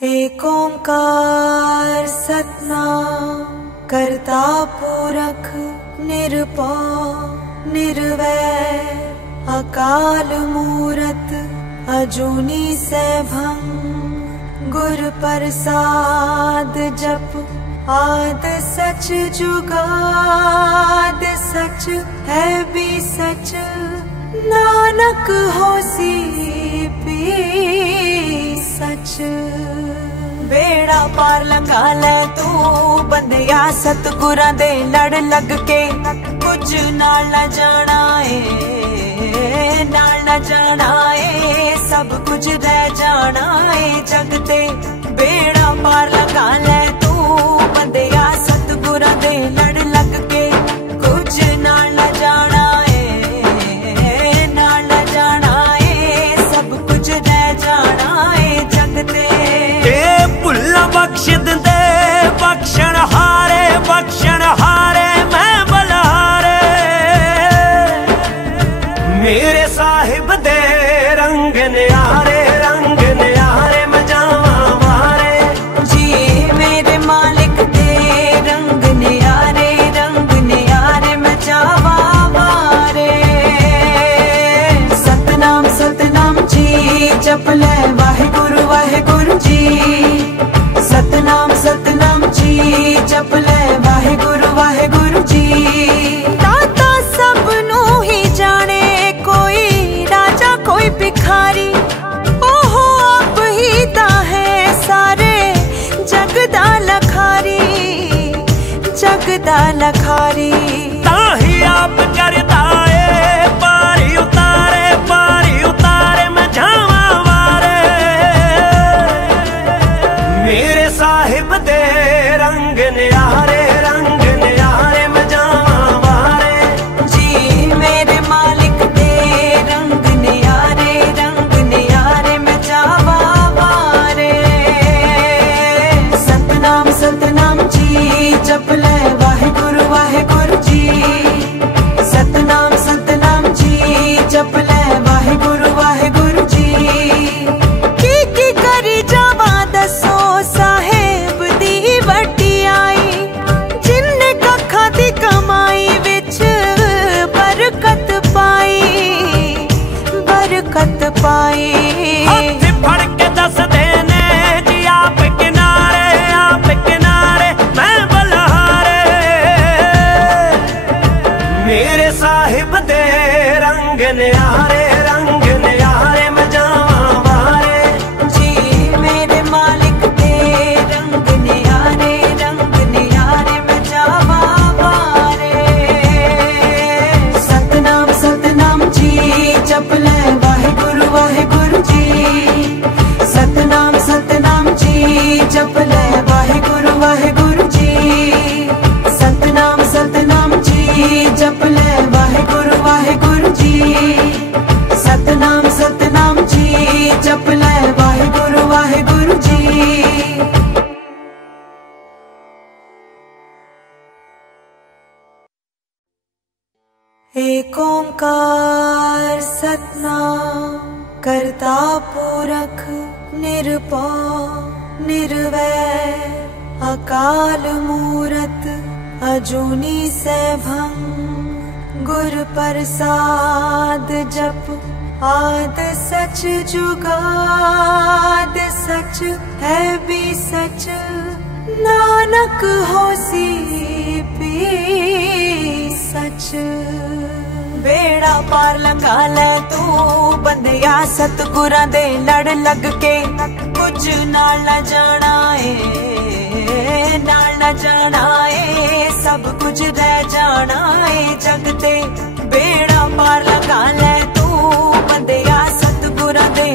एक ओंकार सतनाम करता पुरख निरभौ निर्वैर अकाल मूरत अजूनी सैभं गुर प्रसाद जप आद सच जुगाद सच है भी सच नानक होसी भी सच। बेड़ा पार लंघा ले तू बंदिया सतगुरां दे लड़ लग के कुछ नाल न जाना है नाल न जाना है सब कुछ रह जाना है जग ते। बेड़ा पार लंघा ले तू बंदिया सतगुरां दे लड़ लग के कुछ नाल न जाना है नाल न जाना है सब कुछ रह जाना है जग ते। बख्श दे बख्शण हारे मैं बलहारे मेरे साहिब दे रंग न्यारे मैं जावा मारे जी मेरे मालिक दे रंग न्यारे मैं जावा मारे। सतनाम सतनाम जी जप ले वाहिगुरु वाहिगुरु जी सतनाम सतनाम जी जप ले वाहिगुरु वाहिगुरु जी। दाता सब नू ही जाने कोई राजा कोई भिखारी ओहो आप ही ता है सारे जग दा लखारी जग दा लखारी। ताही आप करता है पारी उतारे मैं जावा मारे मेरे साहिब दे रंग न्यारे मैं जावा मारे जी मेरे मालिक दे रंग न्यारे मैं जावा मारे। सतनाम सतनाम जी जप ले वाहिगुरु वाहिगुरु जी सतनाम सतनाम जी जप ले वाहिगुरु वाहिगुरु जी। की करी जावा दसो साहेब दी वड्डी आई जिन्ने कखा दी कमाई विच बरकत पाई हाथ फड़ के दस देने जी आप किनारे मैं बलहारे मेरे साहिब दे रंग न्यारे मैं जावा मारे जी मेरे मालिक दे रंग न्यारे मैं जावा मारे। सतनाम सतनाम जी जप ले वाहिगुरु वाहिगुरु जी सतनाम सतनाम जी जप ले वाहिगुरु वाहिगुरु जी सतनाम सतनाम जी जप ले वाहिगुरु वाहिगुरु जी सतनाम सतनाम जी जप ले वाहिगुरु वाहिगुरु जी। एक ओंकार सतनाम करता पुरख निरभौ निर्वैर अकाल मूरत अजूनी सैभं गुर प्रसाद जप आद सच जुगाद सच है भी सच नानक होसी भी सच। बेड़ा पार लंघा ले तू बंदिया सतगुरां दे लड़ लग के कुछ नाल न जाना है नाल न जाना है सब कुछ रह जाना है जग ते। बेड़ा पार लंघा ले तू बंदिया सतगुरां दे